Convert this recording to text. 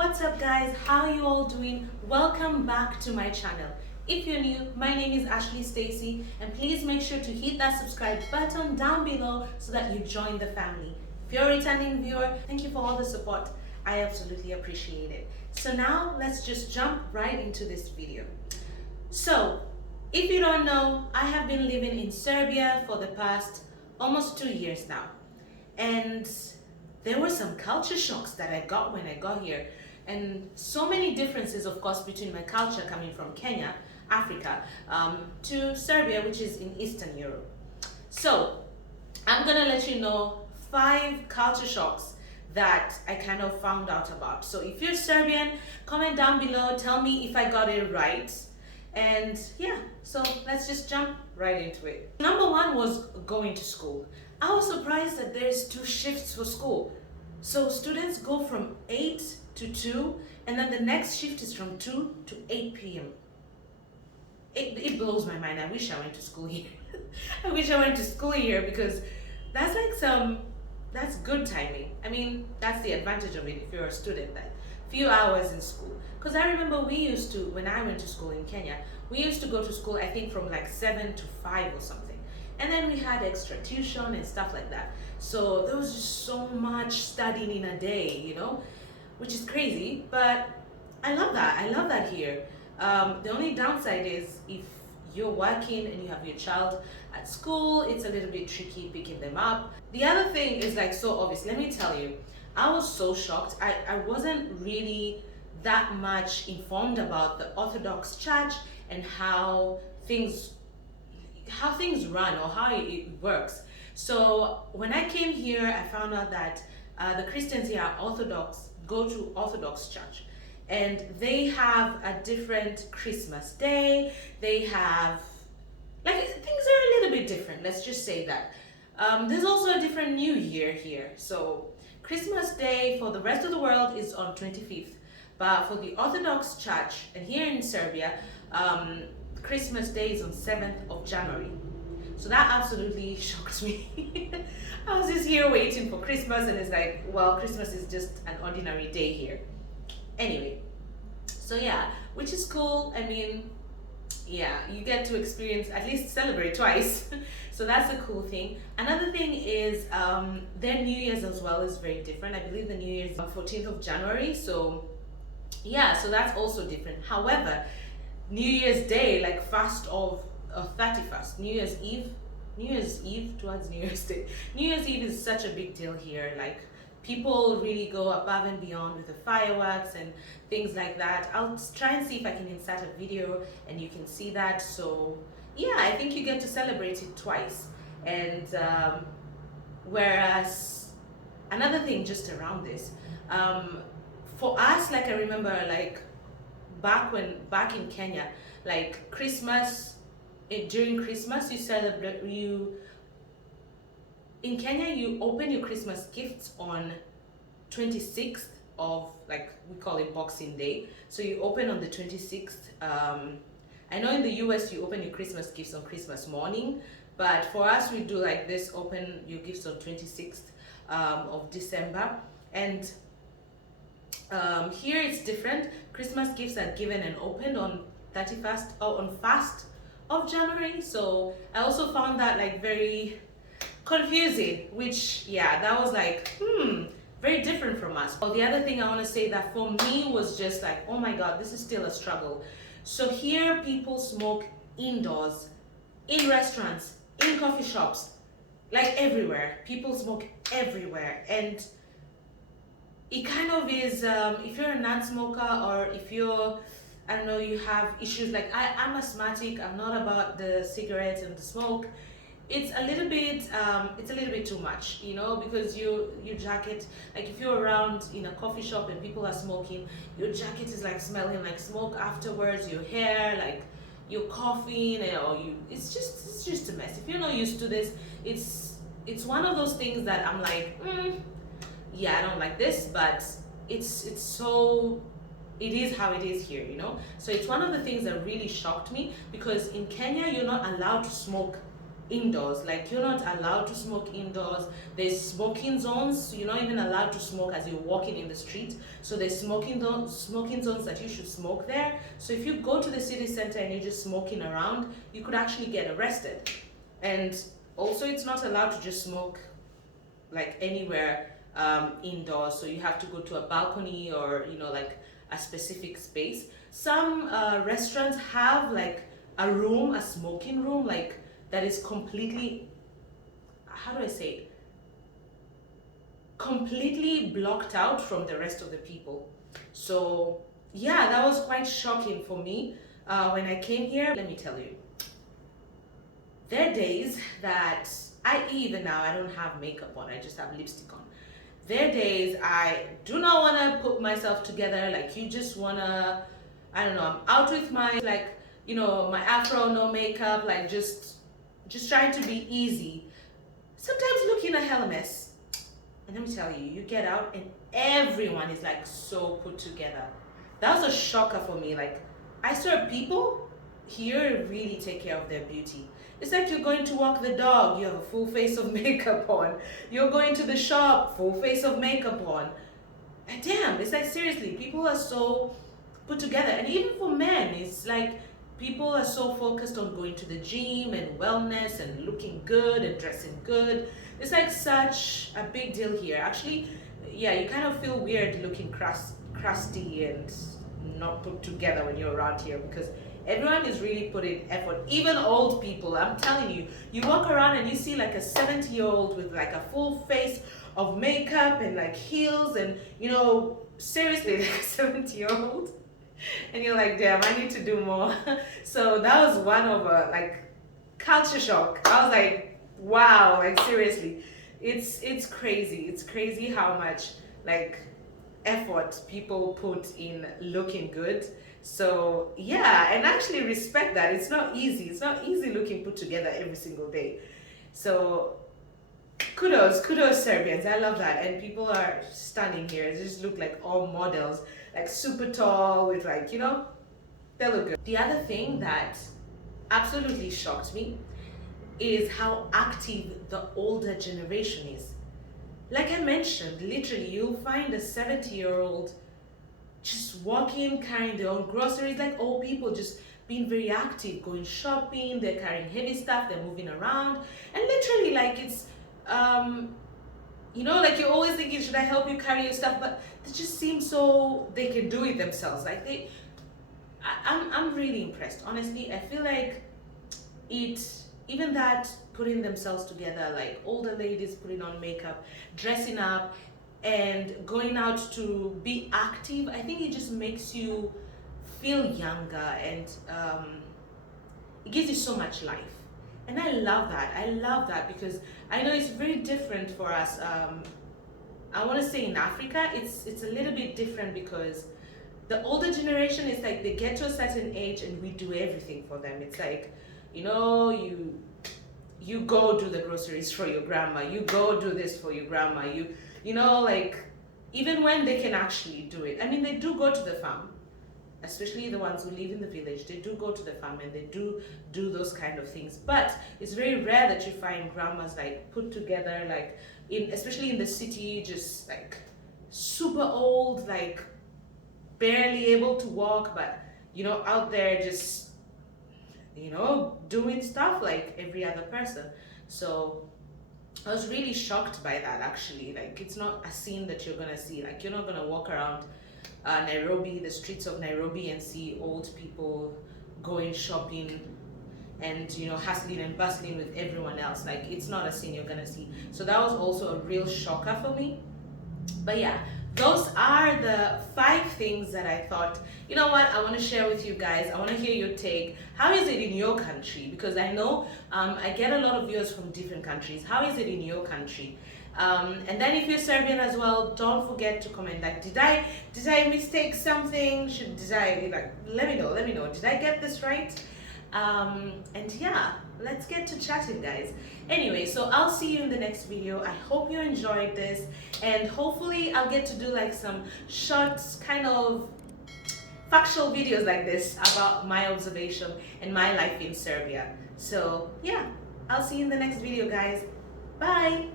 What's up guys, how are you all doing? Welcome back to my channel. If you're new, my name is Ashley Stacy, and please make sure to hit that subscribe button down below so that you join the family. If you're a returning viewer, thank you for all the support. I absolutely appreciate it. So now let's just jump right into this video. So if you don't know, I have been living in Serbia for the past almost 2 years now, and there were some culture shocks that I got when I got here, and so many differences, of course, between my culture coming from Kenya, Africa, to Serbia, which is in Eastern Europe. So I'm gonna let you know 5 culture shocks that I kind of found out about. So if you're Serbian, comment down below, tell me if I got it right. And yeah, so let's just jump right into it. Number 1 was going to school. I was surprised that there's 2 shifts for school. So students go from 8 to 2, and then the next shift is from 2 to 8 p.m. It blows my mind. I wish I went to school here. I wish I went to school here because that's that's good timing. I mean, that's the advantage of it if you're a student, that few hours in school. Because I remember we used to, when I went to school in Kenya, we used to go to school, I think from like 7 to 5 or something. And then we had extra tuition and stuff like that. So there was just so much studying in a day, you know, which is crazy, but I love that. I love that here. The only downside is if you're working and you have your child at school, it's a little bit tricky picking them up. The other thing is like so obvious. Let me tell you, I was so shocked. I wasn't really that much informed about the Orthodox Church and how things run or how it works. So when I came here, I found out that the Christians here are Orthodox, go to Orthodox Church, and they have a different Christmas day. They have, like, things are a little bit different, let's just say that. There's also a different New Year here. So Christmas Day for the rest of the world is on 25th, but for the Orthodox Church and here in Serbia, Christmas Day is on 7th of January. So that absolutely shocked me. I was just here waiting for Christmas, and it's like, well, Christmas is just an ordinary day here. Anyway, so yeah, which is cool. I mean, yeah, you get to experience, at least celebrate twice. So that's a cool thing. Another thing is their New Year's as well is very different. I believe the New Year's is on 14th of January. So yeah, so that's also different. However, New Year's Day, like fast of 31st, New Year's Eve towards New Year's Day. New Year's Eve is such a big deal here. Like, people really go above and beyond with the fireworks and things like that. I'll try and see if I can insert a video and you can see that. So yeah, I think you get to celebrate it twice. And whereas another thing just around this, for us, like I remember, like back in Kenya, like Christmas, during Christmas in Kenya you open your Christmas gifts on 26th of, like, we call it Boxing Day. So you open on the 26th. I know in the US you open your Christmas gifts on Christmas morning, but for us we do like this: open your gifts on 26th of December. And here it's different. Christmas gifts are given and opened on 31st or on 1st of January. So I also found that like very confusing, which, yeah, that was like very different from us. Well, the other thing I want to say that for me was just like, oh my god, this is still a struggle. So here people smoke indoors, in restaurants, in coffee shops, like everywhere. People smoke everywhere, and it kind of is, if you're a non-smoker, or if you're, I don't know, you have issues like I'm asthmatic, I'm not about the cigarettes and the smoke. It's a little bit too much, you know, because your jacket, like if you're around in a coffee shop and people are smoking, your jacket is like smelling like smoke afterwards, your hair, like you're coughing, it's just a mess. If you're not used to this, it's one of those things that I'm like, yeah, I don't like this, but it is how it is here, you know. So it's one of the things that really shocked me, because in Kenya you're not allowed to smoke indoors. Like you're not allowed to smoke indoors. There's smoking zones. You're not even allowed to smoke as you're walking in the street. So there's smoking zones that you should smoke there. So if you go to the city center and you're just smoking around, you could actually get arrested. And also, it's not allowed to just smoke like anywhere indoors. So you have to go to a balcony or like a specific space. Some restaurants have like a smoking room, like that is completely, how do I say it? Completely blocked out from the rest of the people. So yeah, that was quite shocking for me when I came here. Let me tell you, there are days that even now, I don't have makeup on, I just have lipstick on. There are days I do not want to put myself together, like you just want to, I don't know, I'm out with my, like, my afro, no makeup, like just trying to be easy. Sometimes looking a hell mess. And let me tell you, you get out and everyone is like so put together. That was a shocker for me. Like, I saw people here really take care of their beauty. It's like you're going to walk the dog, you have a full face of makeup on. You're going to the shop, full face of makeup on. And damn, it's like seriously, people are so put together. And even for men, it's like people are so focused on going to the gym and wellness and looking good and dressing good. It's like such a big deal here. Actually, yeah, you kind of feel weird looking crusty and not put together when you're around here because everyone is really putting effort. Even old people, I'm telling you, you walk around and you see like a 70-year-old with like a full face of makeup and like heels and seriously, like a 70-year-old. And you're like, damn, I need to do more. So that was one of like culture shock. I was like, wow, like seriously, it's crazy. It's crazy how much like effort people put in looking good. So yeah, and actually respect that. It's not easy. It's not easy looking put together every single day. So kudos Serbians. I love that. And people are stunning here. They just look like all models, like super tall with like, they look good. The other thing that absolutely shocked me is how active the older generation is. Like I mentioned, literally you'll find a 70-year-old just walking, carrying their own groceries, like old people just being very active, going shopping, they're carrying heavy stuff, they're moving around, and literally like it's like you're always thinking, should I help you carry your stuff? But they just seem so they can do it themselves. Like I'm really impressed. Honestly, I feel like even that putting themselves together, like older ladies putting on makeup, dressing up, and going out to be active, I think it just makes you feel younger and it gives you so much life. And I love that because I know it's very different for us. I want to say in Africa, it's a little bit different because the older generation is like they get to a certain age and we do everything for them. It's like, you go do the groceries for your grandma, you go do this for your grandma, like even when they can actually do it. I mean, they do go to the farm, especially the ones who live in the village. They do go to the farm and they do those kind of things. But it's very rare that you find grandmas like put together, like especially in the city, just like super old, like barely able to walk, but out there just doing stuff like every other person. So I was really shocked by that actually. Like it's not a scene that you're gonna see. Like you're not gonna walk around Nairobi, the streets of Nairobi, and see old people going shopping and hustling and bustling with everyone else. Like it's not a scene you're gonna see. So that was also a real shocker for me. But yeah, those are the 5 things that I thought, I want to share with you guys. I want to hear your take. How is it in your country? Because I know I get a lot of viewers from different countries. How is it in your country? And then if you're Serbian as well, don't forget to comment. Like, did I mistake something? Let me know. Did I get this right? And yeah, let's get to chatting, guys. Anyway, so I'll see you in the next video. I hope you enjoyed this, and hopefully I'll get to do like some short kind of factual videos like this about my observation and my life in Serbia. So yeah, I'll see you in the next video, guys. Bye.